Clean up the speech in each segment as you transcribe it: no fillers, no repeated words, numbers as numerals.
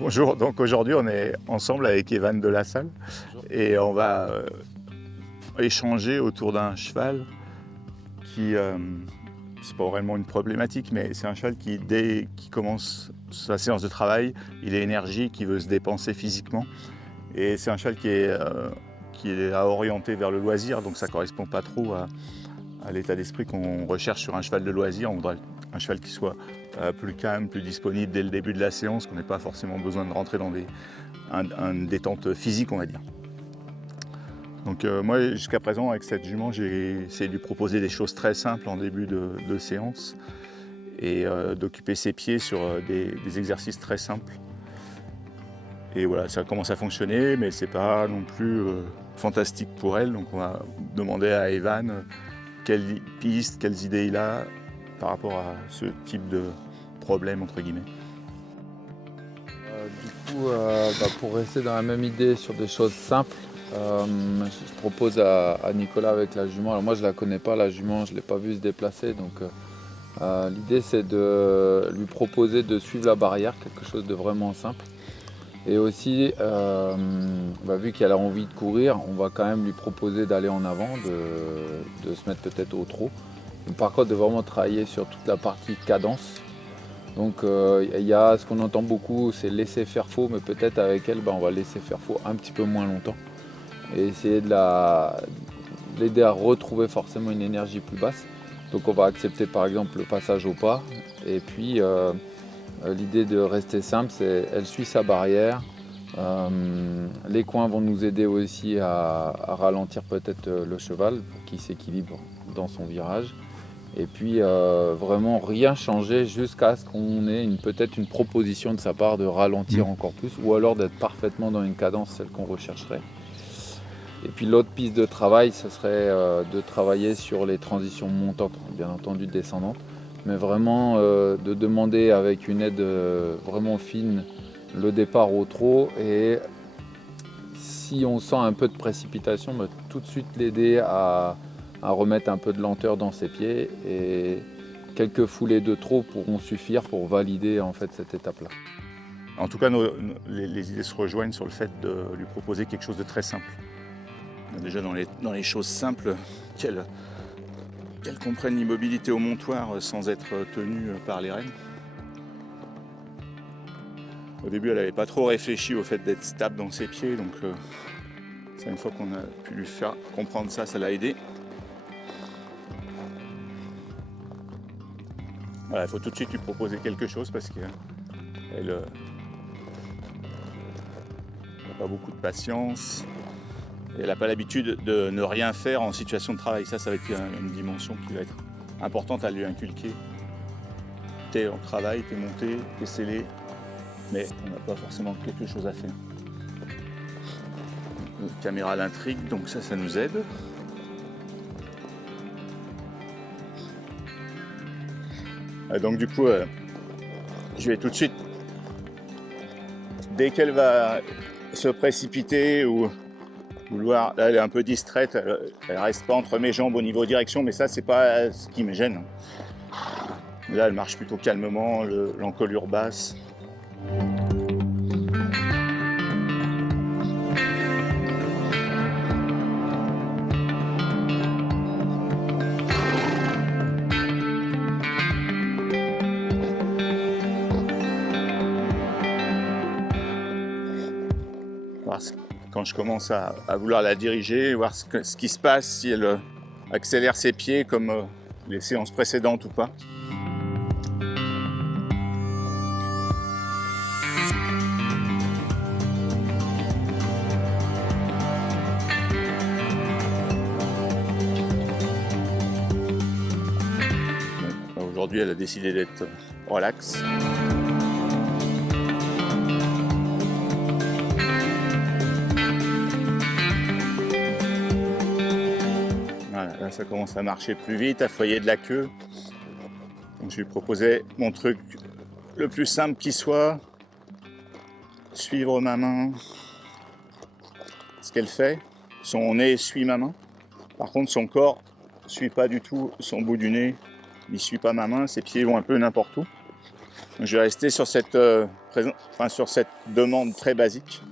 Bonjour, donc aujourd'hui on est ensemble avec Evan de la Salle Bonjour. et on va échanger autour d'un cheval qui, c'est pas vraiment une problématique, mais c'est un cheval qui, dès qu'il commence sa séance de travail, il est énergique, il veut se dépenser physiquement. Et c'est un cheval qui est à orienter vers le loisir, donc ça ne correspond pas trop à l'état d'esprit qu'on recherche sur un cheval de loisir. On voudrait un cheval qui soit plus calme, plus disponible dès le début de la séance, qu'on n'ait pas forcément besoin de rentrer dans une détente physique, on va dire. Donc moi, jusqu'à présent, avec cette jument, j'ai essayé de lui proposer des choses très simples en début de séance et d'occuper ses pieds sur des exercices très simples. Et voilà, ça commence à fonctionner, mais c'est pas non plus fantastique pour elle. Donc on va demander à Evan quelles pistes, quelles idées il a par rapport à ce type de problème, entre guillemets. Pour rester dans la même idée sur des choses simples, je propose à Nicolas avec la jument. Alors moi je la connais pas la jument, je l'ai pas vue se déplacer, donc l'idée c'est de lui proposer de suivre la barrière, quelque chose de vraiment simple. Et aussi, vu qu'elle a envie de courir, on va quand même lui proposer d'aller en avant, de se mettre peut-être au trot. Donc, par contre, de vraiment travailler sur toute la partie cadence. Donc il y a ce qu'on entend beaucoup, c'est laisser faire faux, mais peut-être avec elle, on va laisser faire faux un petit peu moins longtemps. Et essayer de l'aider à retrouver forcément une énergie plus basse. Donc on va accepter par exemple le passage au pas. Et puis l'idée de rester simple, c'est elle suit sa barrière. Les coins vont nous aider aussi à ralentir peut-être le cheval pour qu'il s'équilibre dans son virage. Et puis vraiment rien changer jusqu'à ce qu'on ait peut-être une proposition de sa part de ralentir encore plus ou alors d'être parfaitement dans une cadence, celle qu'on rechercherait. Et puis l'autre piste de travail, ce serait de travailler sur les transitions montantes, bien entendu descendantes, mais vraiment de demander avec une aide vraiment fine le départ au trot et si on sent un peu de précipitation, tout de suite l'aider à remettre un peu de lenteur dans ses pieds et quelques foulées de trot pourront suffire pour valider en fait cette étape-là. En tout cas, les idées se rejoignent sur le fait de lui proposer quelque chose de très simple. Déjà dans les choses simples, qu'elle comprenne l'immobilité au montoir sans être tenue par les rênes. Au début, elle n'avait pas trop réfléchi au fait d'être stable dans ses pieds, donc une fois qu'on a pu lui faire comprendre ça, ça l'a aidé. Voilà, il faut tout de suite lui proposer quelque chose parce qu'elle n'a pas beaucoup de patience. Et elle n'a pas l'habitude de ne rien faire en situation de travail. Ça va être une dimension qui va être importante à lui inculquer. T'es en travail, t'es monté, t'es scellé, mais on n'a pas forcément quelque chose à faire. La caméra l'intrigue, donc ça nous aide. Donc du coup, je vais tout de suite, dès qu'elle va se précipiter ou vouloir, là elle est un peu distraite, elle reste pas entre mes jambes au niveau direction, mais ça c'est pas ce qui me gêne. Là elle marche plutôt calmement, l'encolure basse. Quand je commence à vouloir la diriger, voir ce qui se passe, si elle accélère ses pieds comme les séances précédentes ou pas. Bon, aujourd'hui, elle a décidé d'être relax. Voilà, là ça commence à marcher plus vite, à foyer de la queue. Donc je lui proposais mon truc le plus simple qui soit, suivre ma main. Ce qu'elle fait, son nez suit ma main. Par contre son corps ne suit pas du tout son bout du nez, il ne suit pas ma main, ses pieds vont un peu n'importe où. Donc, je vais rester sur cette, sur cette demande très basique.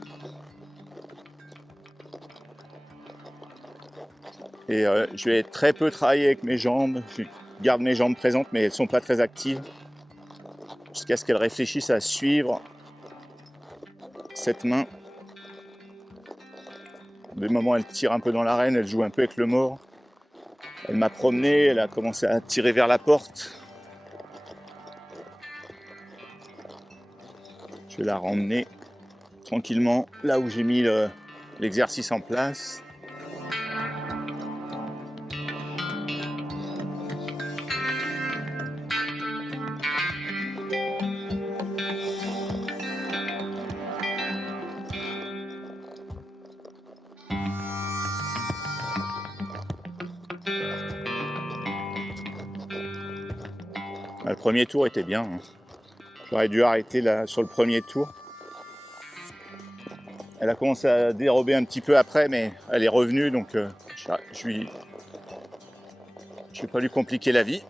Et je vais très peu travailler avec mes jambes. Je garde mes jambes présentes, mais elles ne sont pas très actives. Jusqu'à ce qu'elles réfléchissent à suivre cette main. Des moments, elle tire un peu dans l'arène, elle joue un peu avec le mort. Elle m'a promené, elle a commencé à tirer vers la porte. Je vais la ramener tranquillement là où j'ai mis l'exercice en place. Le premier tour était bien. J'aurais dû arrêter là sur le premier tour. Elle a commencé à dérober un petit peu après, mais elle est revenue, donc je ne vais pas lui compliquer la vie.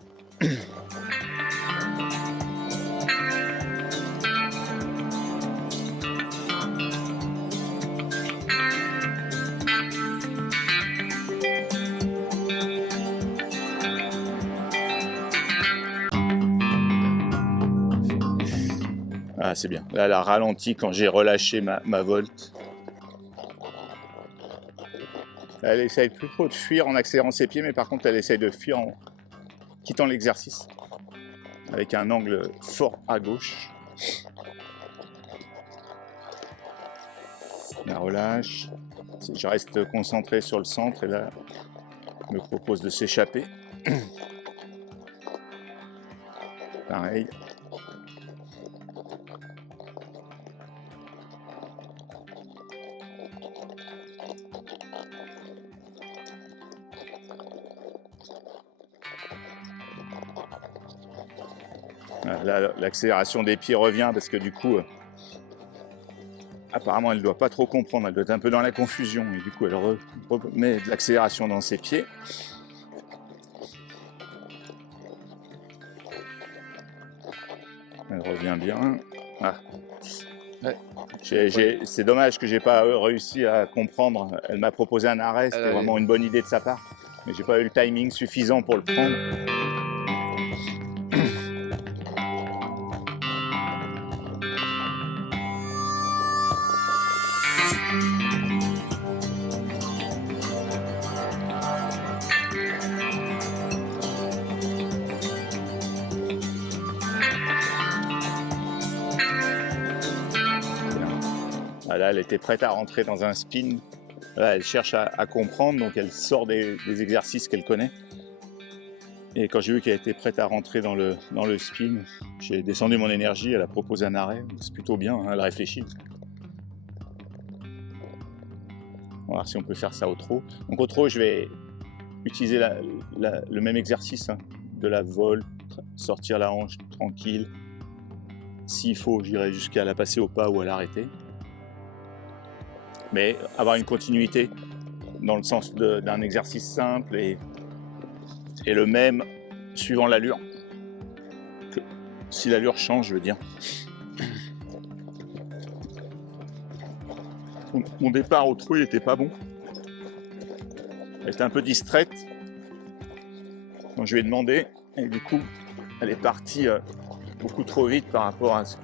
Ah, c'est bien. Là, elle a ralenti quand j'ai relâché ma volte. Elle essaye plus trop de fuir en accélérant ses pieds, mais par contre, elle essaye de fuir en quittant l'exercice. Avec un angle fort à gauche. La relâche. Je reste concentré sur le centre et là, je me propose de s'échapper. Pareil. Là, l'accélération des pieds revient parce que du coup, apparemment, elle ne doit pas trop comprendre. Elle doit être un peu dans la confusion et du coup, elle remet de l'accélération dans ses pieds. Elle revient bien. Ah. Ouais. C'est dommage que j'ai pas réussi à comprendre. Elle m'a proposé un arrêt, c'était vraiment une bonne idée de sa part, mais j'ai pas eu le timing suffisant pour le prendre. Là, elle était prête à rentrer dans un spin. Là, elle cherche à comprendre, donc elle sort des exercices qu'elle connaît. Et quand j'ai vu qu'elle était prête à rentrer dans le spin, j'ai descendu mon énergie, elle a proposé un arrêt. C'est plutôt bien, hein, elle réfléchit. On va voir si on peut faire ça au trot. Donc au trot, je vais utiliser le même exercice, hein, de la volte, sortir la hanche tranquille. S'il faut, j'irai jusqu'à la passer au pas ou à l'arrêter. Mais avoir une continuité dans le sens d'un exercice simple et le même suivant l'allure. Si l'allure change, je veux dire. Mon départ au trou n'était pas bon. Elle était un peu distraite quand je lui ai demandé et du coup elle est partie beaucoup trop vite par rapport à ce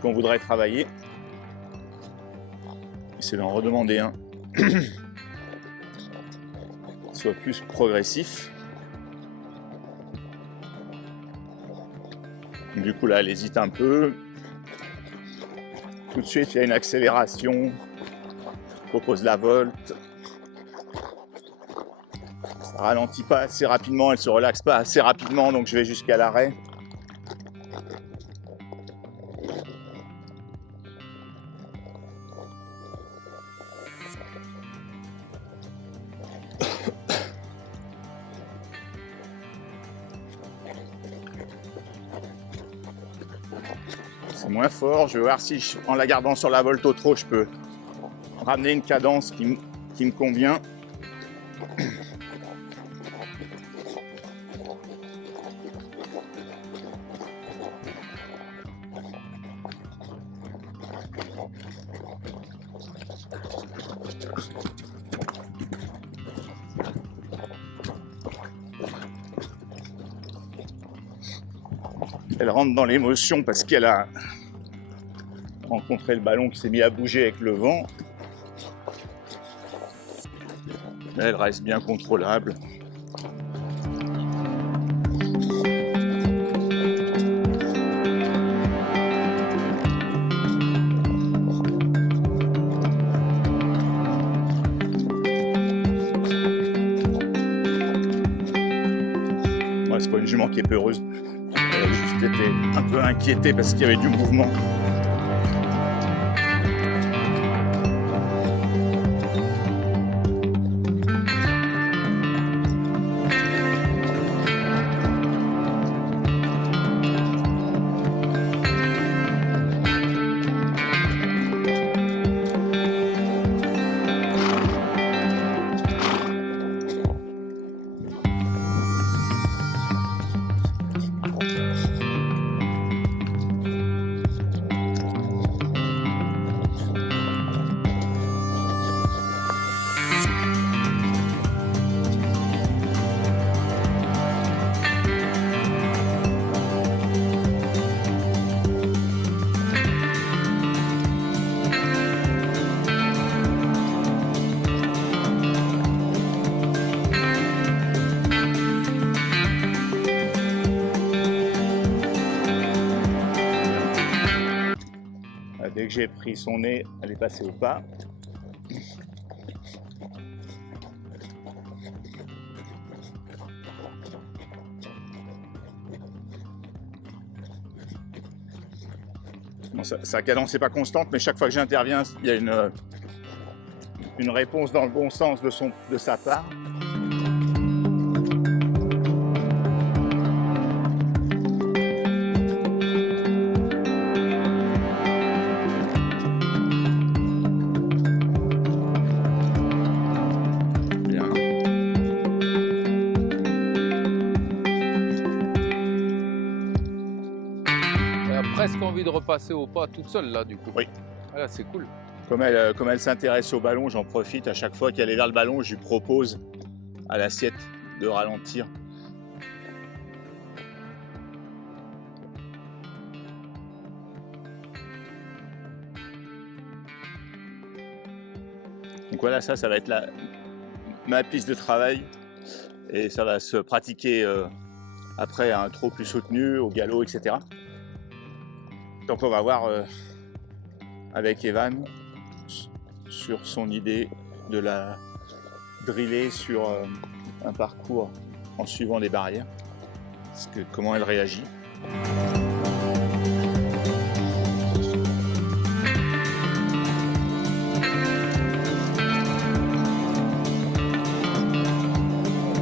qu'on voudrait travailler. C'est d'en redemander un qui soit plus progressif. Du coup là elle hésite un peu. Tout de suite il y a une accélération. Je propose la volte. Ça ralentit pas assez rapidement, elle se relaxe pas assez rapidement, donc je vais jusqu'à l'arrêt. C'est moins fort, je vais voir si en la gardant sur la volte au trot, je peux ramener une cadence qui me convient. Elle rentre dans l'émotion parce qu'elle a rencontré le ballon qui s'est mis à bouger avec le vent. Mais elle reste bien contrôlable. Moi, c'est pas une jument qui est peureuse. Elle a juste été un peu inquiétée parce qu'il y avait du mouvement. Dès que j'ai pris son nez, elle est passée au pas. Bon, sa cadence n'est pas constante, mais chaque fois que j'interviens, il y a une réponse dans le bon sens de sa part. Presque envie de repasser au pas toute seule là du coup. Oui. Voilà, c'est cool. Comme elle s'intéresse au ballon, j'en profite. À chaque fois qu'elle est vers le ballon, je lui propose à l'assiette de ralentir. Donc voilà, ça va être ma piste de travail. Et ça va se pratiquer après à un trot plus soutenu, au galop, etc. Donc on va voir avec Evan sur son idée de la driller sur un parcours en suivant les barrières, comment elle réagit.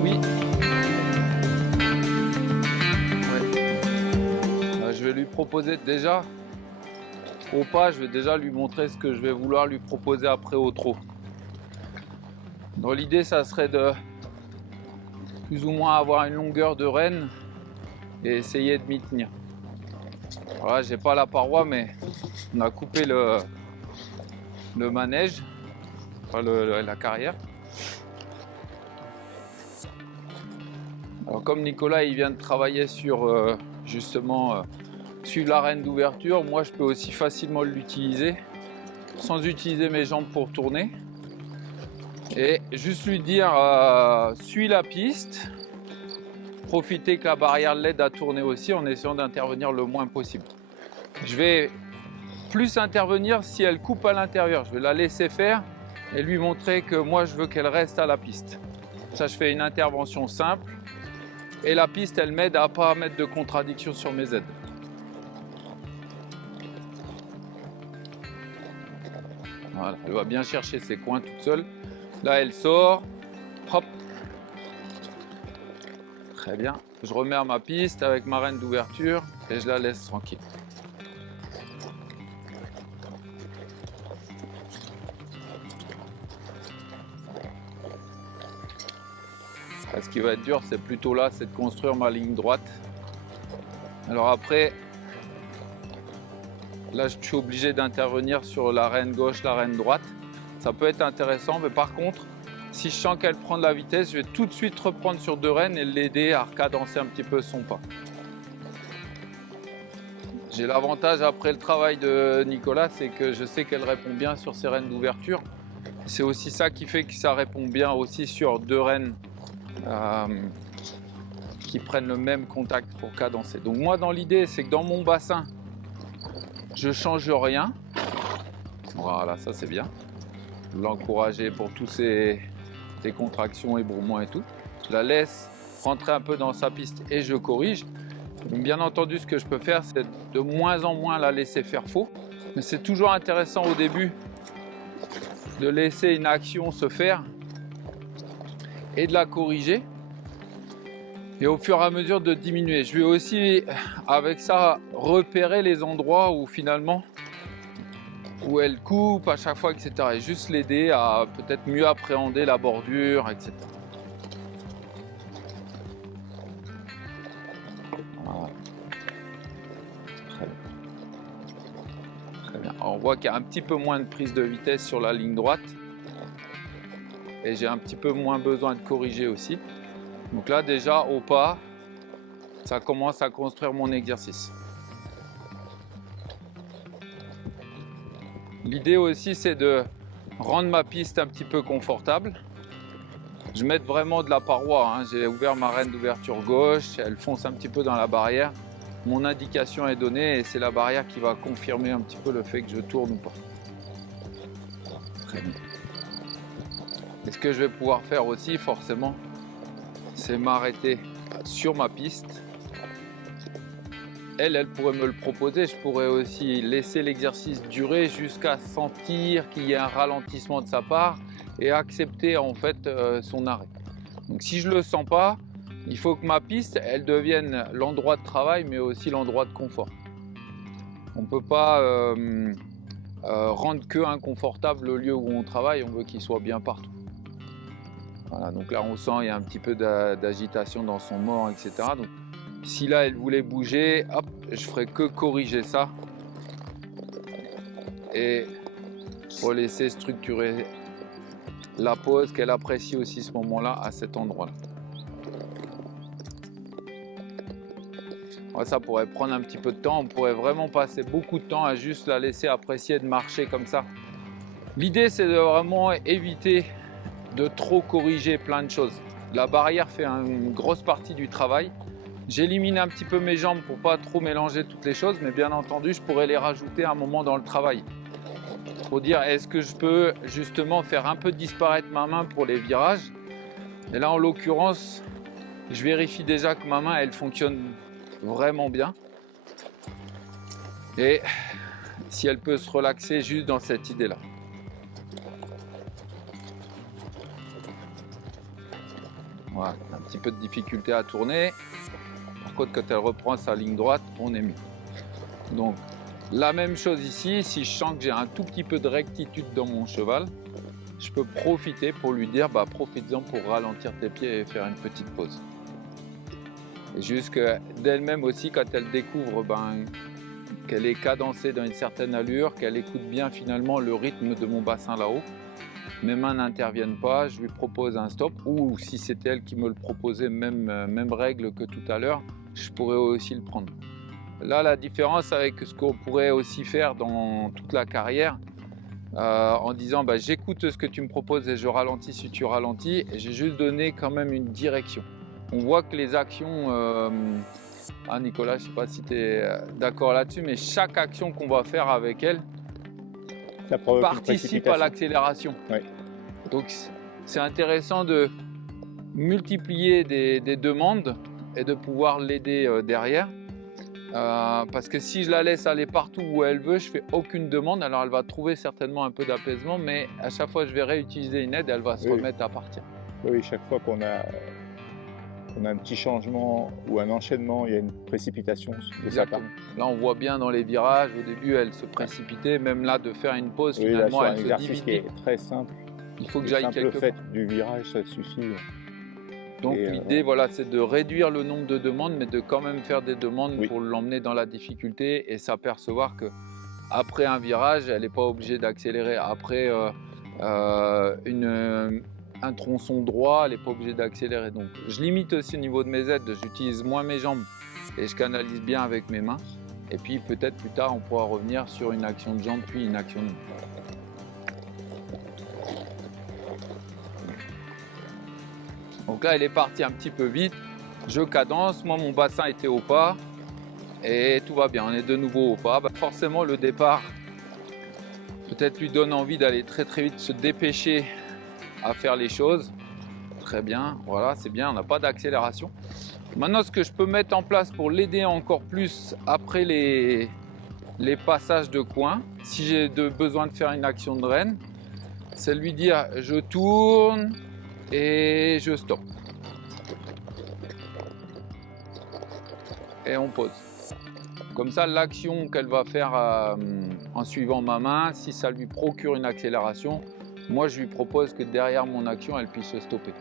Oui. Ouais. Je vais lui proposer déjà au pas, je vais déjà lui montrer ce que je vais vouloir lui proposer après au trot. Dans l'idée, ça serait de plus ou moins avoir une longueur de renne et essayer de m'y tenir. Voilà, j'ai pas la paroi, mais on a coupé le manège, enfin la carrière. Alors comme Nicolas il vient de travailler sur justement suivre la renne d'ouverture, moi je peux aussi facilement l'utiliser sans utiliser mes jambes pour tourner et juste lui dire suis la piste, profiter que la barrière l'aide à tourner aussi en essayant d'intervenir le moins possible. Je vais plus intervenir si elle coupe à l'intérieur, je vais la laisser faire et lui montrer que moi je veux qu'elle reste à la piste. Ça, je fais une intervention simple et la piste elle m'aide à ne pas mettre de contradiction sur mes aides. Voilà, elle va bien chercher ses coins toute seule. Là, elle sort. Hop. Très bien. Je remets à ma piste avec ma renne d'ouverture et je la laisse tranquille. Là, ce qui va être dur, c'est plutôt là, c'est de construire ma ligne droite. Alors après, Là, je suis obligé d'intervenir sur la reine gauche, la reine droite. Ça peut être intéressant, mais par contre, si je sens qu'elle prend de la vitesse, je vais tout de suite reprendre sur 2 reines et l'aider à recadencer un petit peu son pas. J'ai l'avantage après le travail de Nicolas, c'est que je sais qu'elle répond bien sur ses reines d'ouverture. C'est aussi ça qui fait que ça répond bien aussi sur 2 reines qui prennent le même contact pour cadencer. Donc moi, dans l'idée, c'est que dans mon bassin, je change rien. Voilà, ça c'est bien. L'encourager pour tous ces contractions, ébrouements et tout. Je la laisse rentrer un peu dans sa piste et je corrige. Donc, bien entendu, ce que je peux faire, c'est de moins en moins la laisser faire faux. Mais c'est toujours intéressant au début de laisser une action se faire et de la corriger. Et au fur et à mesure de diminuer. Je vais aussi, avec ça, repérer les endroits où finalement, où elle coupe à chaque fois, etc. Et juste l'aider à peut-être mieux appréhender la bordure, etc. Voilà. Très bien. Très bien. Alors, on voit qu'il y a un petit peu moins de prise de vitesse sur la ligne droite. Et j'ai un petit peu moins besoin de corriger aussi. Donc là, déjà, au pas, ça commence à construire mon exercice. L'idée aussi, c'est de rendre ma piste un petit peu confortable. Je mets vraiment de la paroi, hein. J'ai ouvert ma reine d'ouverture gauche, elle fonce un petit peu dans la barrière. Mon indication est donnée et c'est la barrière qui va confirmer un petit peu le fait que je tourne ou pas. Très bien. Et ce que je vais pouvoir faire aussi, forcément, c'est m'arrêter sur ma piste. Elle pourrait me le proposer. Je pourrais aussi laisser l'exercice durer jusqu'à sentir qu'il y a un ralentissement de sa part et accepter en fait son arrêt. Donc si je ne le sens pas, il faut que ma piste, elle devienne l'endroit de travail mais aussi l'endroit de confort. On ne peut pas rendre que inconfortable le lieu où on travaille, on veut qu'il soit bien partout. Voilà, donc là on sent il y a un petit peu d'agitation dans son mort, etc. Donc si là elle voulait bouger, hop, je ferai que corriger ça et pour laisser structurer la pose qu'elle apprécie aussi ce moment-là à cet endroit-là. Ça pourrait prendre un petit peu de temps, on pourrait vraiment passer beaucoup de temps à juste la laisser apprécier de marcher comme ça. L'idée c'est de vraiment éviter de trop corriger plein de choses. La barrière fait une grosse partie du travail. J'élimine un petit peu mes jambes pour pas trop mélanger toutes les choses, mais bien entendu, je pourrais les rajouter à un moment dans le travail. Pour dire, est-ce que je peux justement faire un peu disparaître ma main pour les virages? Et là, en l'occurrence, je vérifie déjà que ma main, elle fonctionne vraiment bien. Et si elle peut se relaxer juste dans cette idée-là. Voilà, un petit peu de difficulté à tourner. Par contre, quand elle reprend sa ligne droite, on est mieux. Donc, la même chose ici, si je sens que j'ai un tout petit peu de rectitude dans mon cheval, je peux profiter pour lui dire, profites-en pour ralentir tes pieds et faire une petite pause. Et juste d'elle-même aussi, quand elle découvre qu'elle est cadencée dans une certaine allure, qu'elle écoute bien finalement le rythme de mon bassin là-haut, mes mains n'interviennent pas, je lui propose un stop, ou si c'était elle qui me le proposait, même règle que tout à l'heure, je pourrais aussi le prendre. Là, la différence avec ce qu'on pourrait aussi faire dans toute la carrière, en disant j'écoute ce que tu me proposes et je ralentis si tu ralentis, et j'ai juste donné quand même une direction. On voit que les actions, Nicolas, je ne sais pas si tu es d'accord là-dessus, mais chaque action qu'on va faire avec elle, ça participe à l'accélération. Oui. Donc c'est intéressant de multiplier des demandes et de pouvoir l'aider derrière. Parce que si je la laisse aller partout où elle veut, je fais aucune demande, alors elle va trouver certainement un peu d'apaisement, mais à chaque fois je vais réutiliser une aide, elle va se remettre à partir. Oui, chaque fois qu'on a un petit changement ou un enchaînement, il y a une précipitation de sa part. Là, on voit bien dans les virages, au début, elle se précipitait. Même là, de faire une pause, finalement, là, elle se divise. Qui est très simple. Il faut que j'aille quelque part. Le fait du virage, ça suffit. Donc l'idée, c'est de réduire le nombre de demandes, mais de quand même faire des demandes pour l'emmener dans la difficulté et s'apercevoir que après un virage, elle n'est pas obligée d'accélérer. Après un tronçon droit, elle n'est pas obligée d'accélérer. Donc je limite aussi au niveau de mes aides, j'utilise moins mes jambes et je canalise bien avec mes mains. Et puis peut-être plus tard, on pourra revenir sur une action de jambe, puis une action de main. Donc là, elle est partie un petit peu vite. Je cadence, moi mon bassin était au pas et tout va bien, on est de nouveau au pas. Bah, forcément le départ peut-être lui donne envie d'aller très vite, se dépêcher à faire les choses. Très bien, voilà, c'est bien, on n'a pas d'accélération. Maintenant, ce que je peux mettre en place pour l'aider encore plus après les passages de coin, si j'ai besoin de faire une action de reine, c'est lui dire je tourne et je stoppe. Et on pose. Comme ça, l'action qu'elle va faire en suivant ma main, si ça lui procure une accélération, moi je lui propose que derrière mon action, elle puisse se stopper.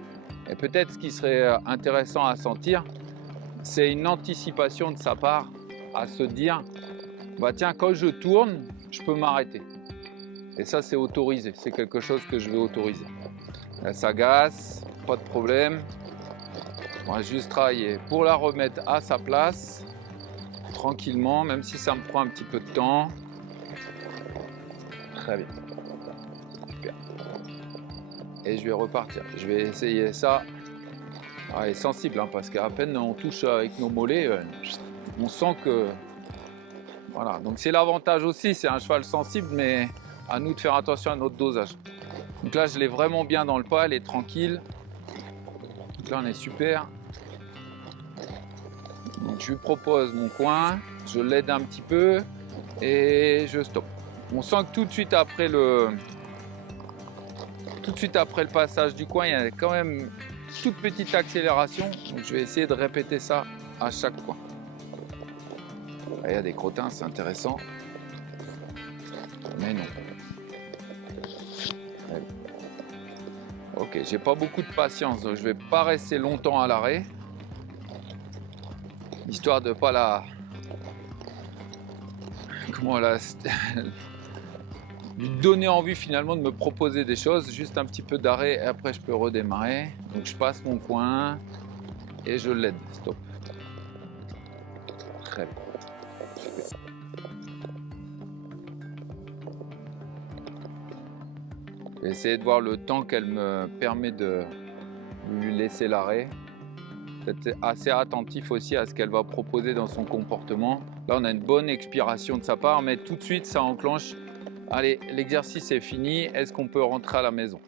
Et peut-être ce qui serait intéressant à sentir, c'est une anticipation de sa part à se dire bah tiens, quand je tourne, je peux m'arrêter. Et ça, c'est autorisé, c'est quelque chose que je vais autoriser. Elle s'agace, pas de problème. On va juste travailler pour la remettre à sa place, tranquillement, même si ça me prend un petit peu de temps. Très bien. Super. Et je vais repartir. Je vais essayer ça. Elle est sensible, hein, parce qu'à peine on touche avec nos mollets, on sent que... Voilà, donc c'est l'avantage aussi, c'est un cheval sensible, mais à nous de faire attention à notre dosage. Donc là, je l'ai vraiment bien dans le pas, elle est tranquille. Donc là, on est super. Donc je lui propose mon coin, je l'aide un petit peu et je stoppe. On sent que tout de suite après le passage du coin, il y a quand même une toute petite accélération. Donc je vais essayer de répéter ça à chaque coin. Là, il y a des crottins, c'est intéressant. Mais non. Ok, j'ai pas beaucoup de patience, donc je vais pas rester longtemps à l'arrêt. Histoire de pas la... Comment la... lui donner envie finalement de me proposer des choses. Juste un petit peu d'arrêt et après je peux redémarrer. Donc je passe mon coin et je l'aide. Stop. Très bien. Je vais essayer de voir le temps qu'elle me permet de lui laisser l'arrêt. D'être assez attentif aussi à ce qu'elle va proposer dans son comportement. Là, on a une bonne expiration de sa part, mais tout de suite, ça enclenche. Allez, l'exercice est fini. Est-ce qu'on peut rentrer à la maison?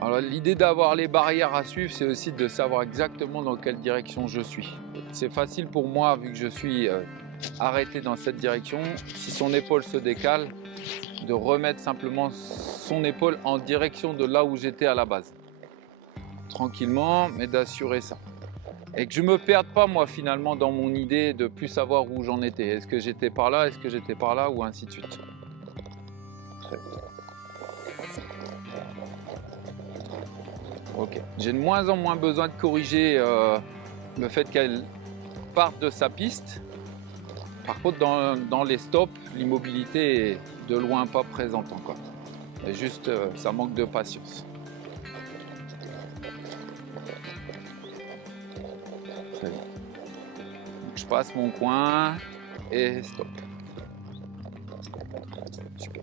Alors, l'idée d'avoir les barrières à suivre, c'est aussi de savoir exactement dans quelle direction je suis. C'est facile pour moi, vu que je suis arrêté dans cette direction, si son épaule se décale, de remettre simplement son épaule en direction de là où j'étais à la base. Tranquillement, mais d'assurer ça. Et que je ne me perde pas, moi, finalement, dans mon idée de plus savoir où j'en étais. Est-ce que j'étais par là, est-ce que j'étais par là, ou ainsi de suite. Très bien. Ok. J'ai de moins en moins besoin de corriger le fait qu'elle parte de sa piste. Par contre, dans les stops, l'immobilité est de loin pas présente encore. Et juste, ça manque de patience. Très bien. Donc, je passe mon coin et stop. Super.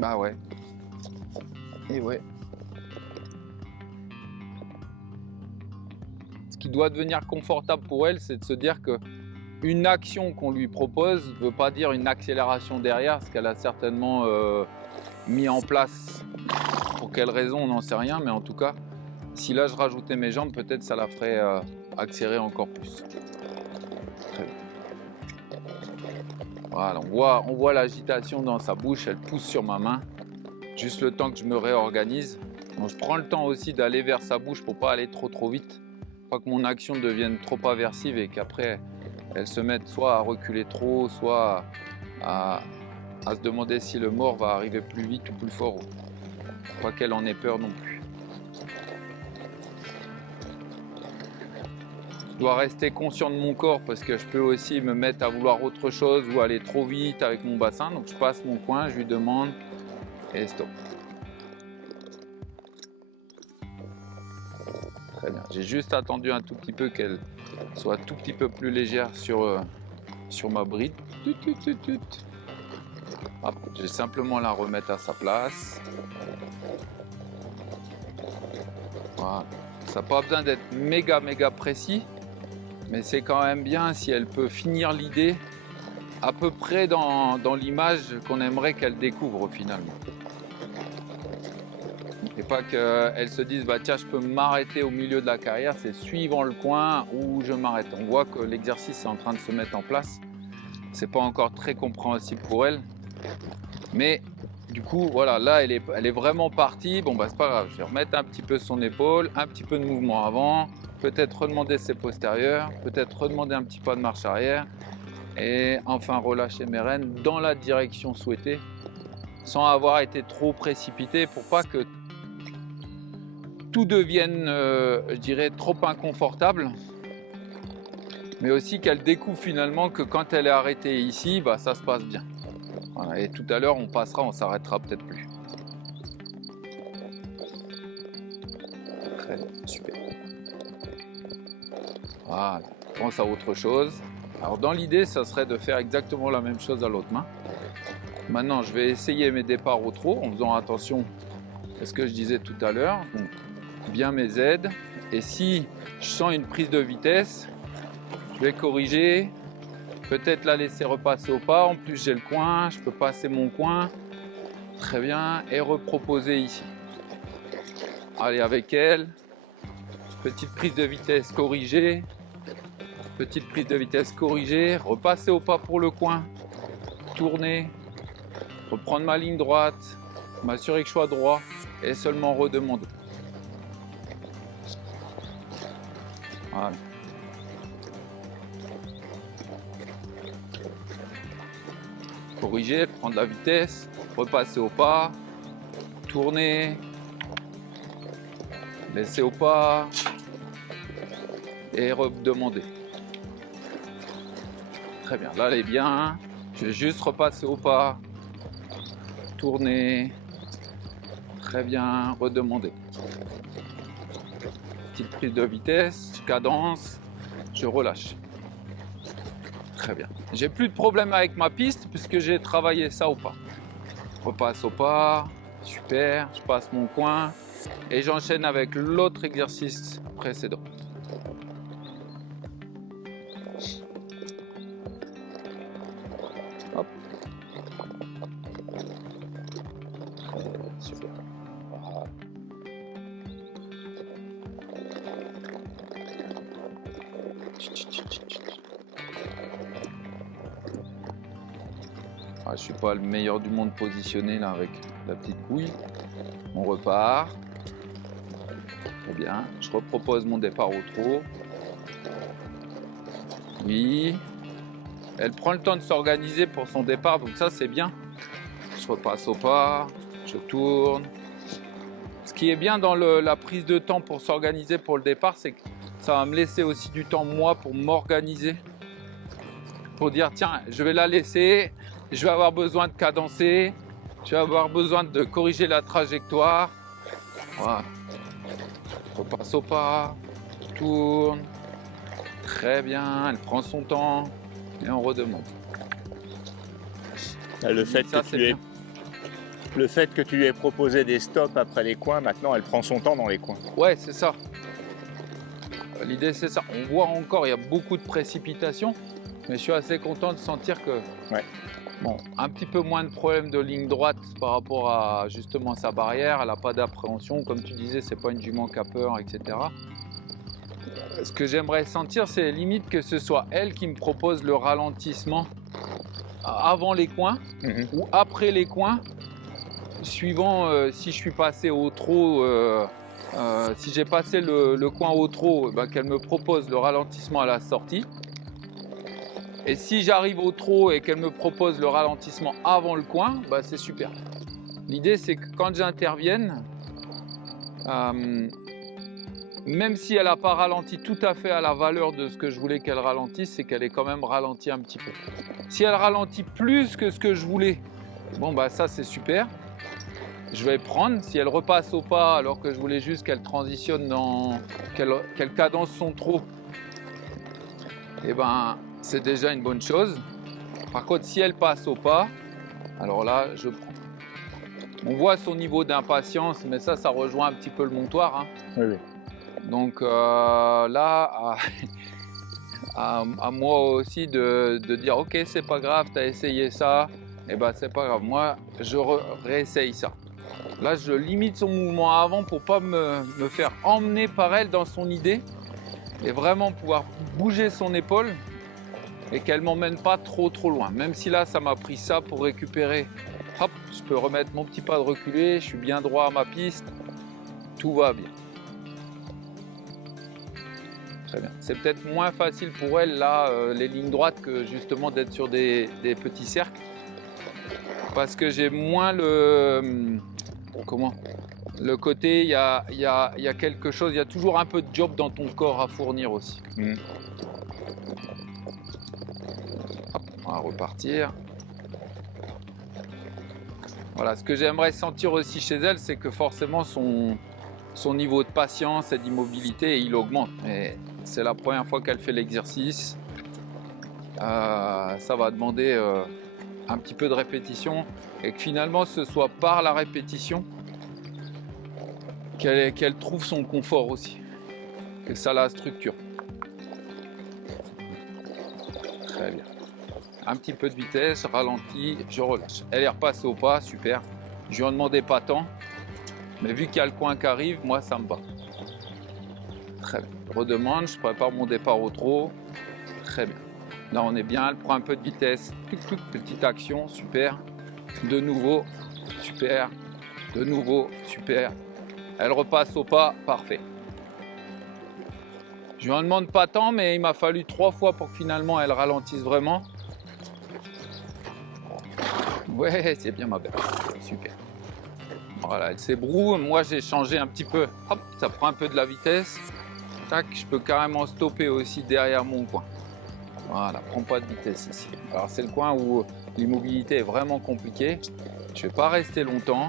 Bah ouais. Et ouais. Ce qui doit devenir confortable pour elle, c'est de se dire que une action qu'on lui propose ne veut pas dire une accélération derrière, ce qu'elle a certainement mis en place. Pour quelle raison, on n'en sait rien, mais en tout cas, si là je rajoutais mes jambes, peut-être ça la ferait accélérer encore plus. Très bien. Voilà, on voit l'agitation dans sa bouche, elle pousse sur ma main. Juste le temps que je me réorganise. Donc je prends le temps aussi d'aller vers sa bouche pour pas aller trop vite. Pas que mon action devienne trop aversive et qu'après elle se mette soit à reculer trop, soit à se demander si le mort va arriver plus vite ou plus fort. Pas qu'elle en ait peur non plus. Je dois rester conscient de mon corps parce que je peux aussi me mettre à vouloir autre chose ou aller trop vite avec mon bassin. Donc je passe mon coin, je lui demande et stop. Très bien. J'ai juste attendu un tout petit peu qu'elle soit un tout petit peu plus légère sur ma bride. Hop, je vais simplement la remettre à sa place. Voilà. Ça n'a pas besoin d'être méga précis, mais c'est quand même bien si elle peut finir l'idée à peu près dans l'image qu'on aimerait qu'elle découvre finalement. Et pas qu'elle se dise bah tiens je peux m'arrêter au milieu de la carrière, c'est suivant le coin où je m'arrête. On voit que l'exercice est en train de se mettre en place. C'est pas encore très compréhensible pour elle, mais du coup voilà, là elle est vraiment partie. Bon bah c'est pas grave, je vais remettre un petit peu son épaule, un petit peu de mouvement avant, peut-être redemander ses postérieurs, peut-être redemander un petit pas de marche arrière et enfin relâcher mes rênes dans la direction souhaitée sans avoir été trop précipité pour pas que tout devienne, je dirais, trop inconfortable, mais aussi qu'elle découvre finalement que quand elle est arrêtée ici, bah, ça se passe bien. Voilà, et tout à l'heure, on passera, on s'arrêtera peut-être plus. Très bien, super. Voilà, on pense à autre chose. Alors dans l'idée, ça serait de faire exactement la même chose à l'autre main. Maintenant, je vais essayer mes départs au trot en faisant attention à ce que je disais tout à l'heure. Donc, bien mes aides. Et si je sens une prise de vitesse, je vais corriger. Peut-être la laisser repasser au pas. En plus, j'ai le coin. Je peux passer mon coin. Très bien. Et reproposer ici. Allez, avec elle. Petite prise de vitesse corrigée. Petite prise de vitesse corrigée. Repasser au pas pour le coin. Tourner. Reprendre ma ligne droite. M'assurer que je sois droit. Et seulement redemander. Voilà. Corriger, prendre la vitesse, repasser au pas, tourner, laisser au pas et redemander. Très bien, là elle est bien. Je vais juste repasser au pas, tourner, très bien, redemander. Petite prise de vitesse, cadence, je relâche. Très bien. J'ai plus de problème avec ma piste puisque j'ai travaillé ça au pas. Repasse au pas, super, je passe mon coin et j'enchaîne avec l'autre exercice précédent. Hop. Super. Voilà. Ah, je suis pas le meilleur du monde positionné là avec la petite couille. On repart. Très bien. Je repropose mon départ au trot. Oui. Elle prend le temps de s'organiser pour son départ, donc ça c'est bien. Je repasse au pas. Je tourne. Ce qui est bien dans la prise de temps pour s'organiser pour le départ, c'est que ça va me laisser aussi du temps moi pour m'organiser. Pour dire tiens, je vais la laisser, je vais avoir besoin de cadencer, je vais avoir besoin de corriger la trajectoire. Voilà. Je repasse au pas, je tourne. Très bien, elle prend son temps et on redemande. Le fait que tu lui aies proposé des stops après les coins, maintenant elle prend son temps dans les coins. Ouais, c'est ça. L'idée c'est ça. On voit encore, il y a beaucoup de précipitations. Mais je suis assez content de sentir que, bon, un petit peu moins de problèmes de ligne droite par rapport à justement sa barrière. Elle n'a pas d'appréhension, comme tu disais, c'est pas une jument qui a peur, etc. Ce que j'aimerais sentir, c'est limite que ce soit elle qui me propose le ralentissement avant les coins ou après les coins, suivant si je suis passé au trot. Si j'ai passé le coin au trot, qu'elle me propose le ralentissement à la sortie. Et si j'arrive au trot et qu'elle me propose le ralentissement avant le coin, c'est super. L'idée, c'est que quand j'intervienne, même si elle n'a pas ralenti tout à fait à la valeur de ce que je voulais qu'elle ralentisse, c'est qu'elle est quand même ralentie un petit peu. Si elle ralentit plus que ce que je voulais, bon bah ça c'est super. Je vais prendre. Si elle repasse au pas alors que je voulais juste qu'elle transitionne qu'elle cadence son trot, et ben c'est déjà une bonne chose. Par contre, si elle passe au pas, alors là je prends. On voit son niveau d'impatience, mais ça rejoint un petit peu le montoir. Hein. Oui, oui. Donc là, à moi aussi de dire ok, c'est pas grave, tu as essayé ça, et ben c'est pas grave, moi je réessaye ça. Là, je limite son mouvement avant pour pas me faire emmener par elle dans son idée et vraiment pouvoir bouger son épaule et qu'elle m'emmène pas trop loin. Même si là, ça m'a pris ça pour récupérer. Hop, je peux remettre mon petit pas de reculé, je suis bien droit à ma piste, tout va bien. Très bien. C'est peut-être moins facile pour elle, là, les lignes droites, que justement d'être sur des petits cercles. Parce que j'ai moins le côté, il y a quelque chose, il y a toujours un peu de job dans ton corps à fournir aussi. Hop, on va repartir. Voilà, ce que j'aimerais sentir aussi chez elle, c'est que forcément son niveau de patience et d'immobilité, il augmente. Et c'est la première fois qu'elle fait l'exercice. Ça va demander un petit peu de répétition et que finalement ce soit par la répétition qu'elle trouve son confort aussi, que ça la structure. Très bien. Un petit peu de vitesse, ralenti, je relâche. Elle est repassée au pas, super. Je lui en demandais pas tant, mais vu qu'il y a le coin qui arrive, moi ça me va. Très bien. Je redemande, je prépare mon départ au trot. Très bien. Là on est bien, elle prend un peu de vitesse. Petite action, super. De nouveau, super. De nouveau, super. Elle repasse au pas, parfait. Je lui en demande pas tant, mais il m'a fallu 3 fois pour que finalement elle ralentisse vraiment. Ouais, c'est bien ma belle, super. Voilà, elle s'ébroue, moi j'ai changé un petit peu. Hop, ça prend un peu de la vitesse. Tac, je peux carrément stopper aussi derrière mon coin. Voilà, prends pas de vitesse ici. Alors c'est le coin où l'immobilité est vraiment compliquée. Je vais pas rester longtemps.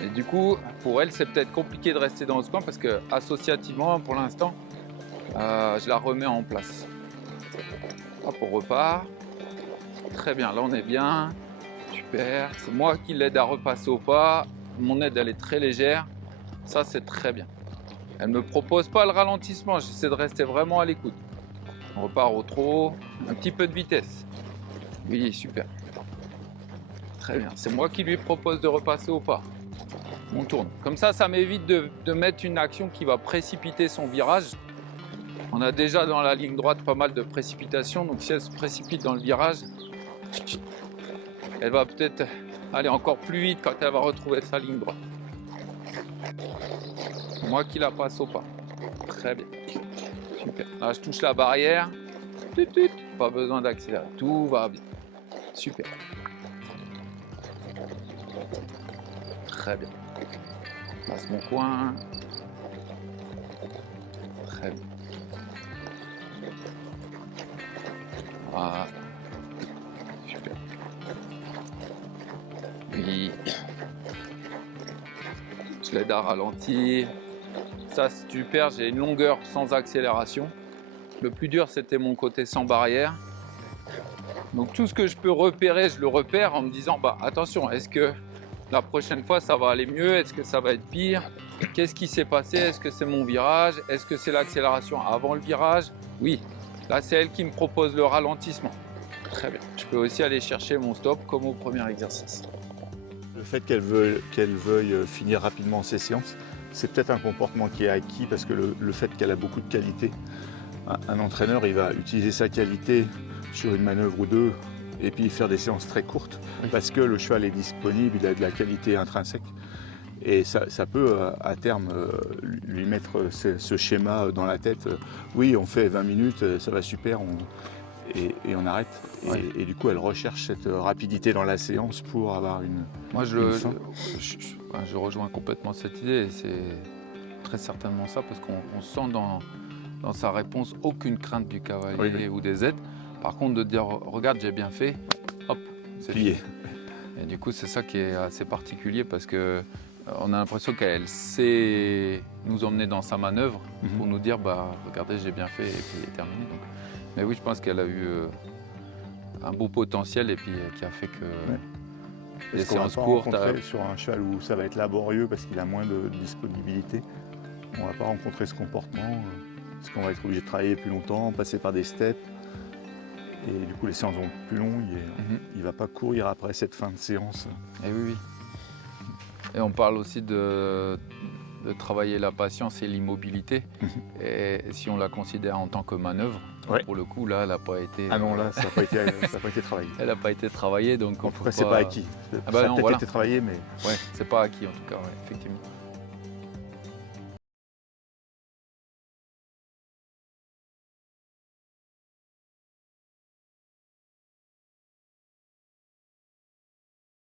Et du coup, pour elle, c'est peut-être compliqué de rester dans ce coin parce que associativement, pour l'instant, je la remets en place. Hop, on repart. Très bien, là on est bien. Super. C'est moi qui l'aide à repasser au pas. Mon aide, elle est très légère. Ça, c'est très bien. Elle ne me propose pas le ralentissement. J'essaie de rester vraiment à l'écoute. On repart au trot. Un petit peu de vitesse. Oui, super. Très bien. C'est moi qui lui propose de repasser au pas. On tourne. Comme ça, ça m'évite de mettre une action qui va précipiter son virage. On a déjà dans la ligne droite pas mal de précipitation. Donc si elle se précipite dans le virage, elle va peut-être aller encore plus vite quand elle va retrouver sa ligne droite. Moi qui la passe au pas. Très bien. Super. Là, je touche la barrière. Pas besoin d'accélérer. Tout va bien. Super. Très bien. Passe mon coin. Très bien. Voilà. Super. Oui. Je l'aide à ralentir. Ça, c'est super. J'ai une longueur sans accélération. Le plus dur, c'était mon côté sans barrière. Donc tout ce que je peux repérer, je le repère en me disant bah attention, est-ce que la prochaine fois ça va aller mieux? Est-ce que ça va être pire? Qu'est-ce qui s'est passé? Est-ce que c'est mon virage? Est-ce que c'est l'accélération avant le virage? Oui, là c'est elle qui me propose le ralentissement. Très bien. Je peux aussi aller chercher mon stop comme au premier exercice. Le fait qu'elle veuille finir rapidement ses séances, c'est peut-être un comportement qui est acquis parce que le fait qu'elle a beaucoup de qualité. Un entraîneur, il va utiliser sa qualité sur une manœuvre ou deux et puis faire des séances très courtes parce que le cheval est disponible, il a de la qualité intrinsèque. Et ça peut à terme lui mettre ce schéma dans la tête. Oui, on fait 20 minutes, ça va super. et on arrête. Ouais. Et du coup, elle recherche cette rapidité dans la séance pour avoir une. Moi, Une fin. je rejoins complètement cette idée. Et c'est très certainement ça, parce qu'on sent dans sa réponse aucune crainte du cavalier Oui. ou des aides. Par contre, de dire regarde, j'ai bien fait, hop, c'est Plié. fini. Et du coup, c'est ça qui est assez particulier, parce que on a l'impression qu'elle sait nous emmener dans sa manœuvre pour nous dire bah regardez, j'ai bien fait, et puis c'est terminé. Donc, mais oui, je pense qu'elle a eu un beau potentiel, et puis qui a fait que les Est-ce qu'on va séances pas courtes. rencontrer sur un cheval où ça va être laborieux parce qu'il a moins de disponibilité, on va pas rencontrer ce comportement, parce qu'on va être obligé de travailler plus longtemps, passer par des steps, et du coup les séances vont être plus longues, il va pas courir après cette fin de séance. Et oui, oui. Et on parle aussi de travailler la patience et l'immobilité. Et si on la considère en tant que manœuvre, Ouais. pour le coup, là, elle n'a pas été. Ah non, là ça n'a pas été travaillé. Elle n'a pas été travaillée, donc En tout cas, c'est pas acquis. Ah bah Ça a non, peut-être voilà. été travaillé, mais Ouais, c'est pas acquis en tout cas, ouais, effectivement.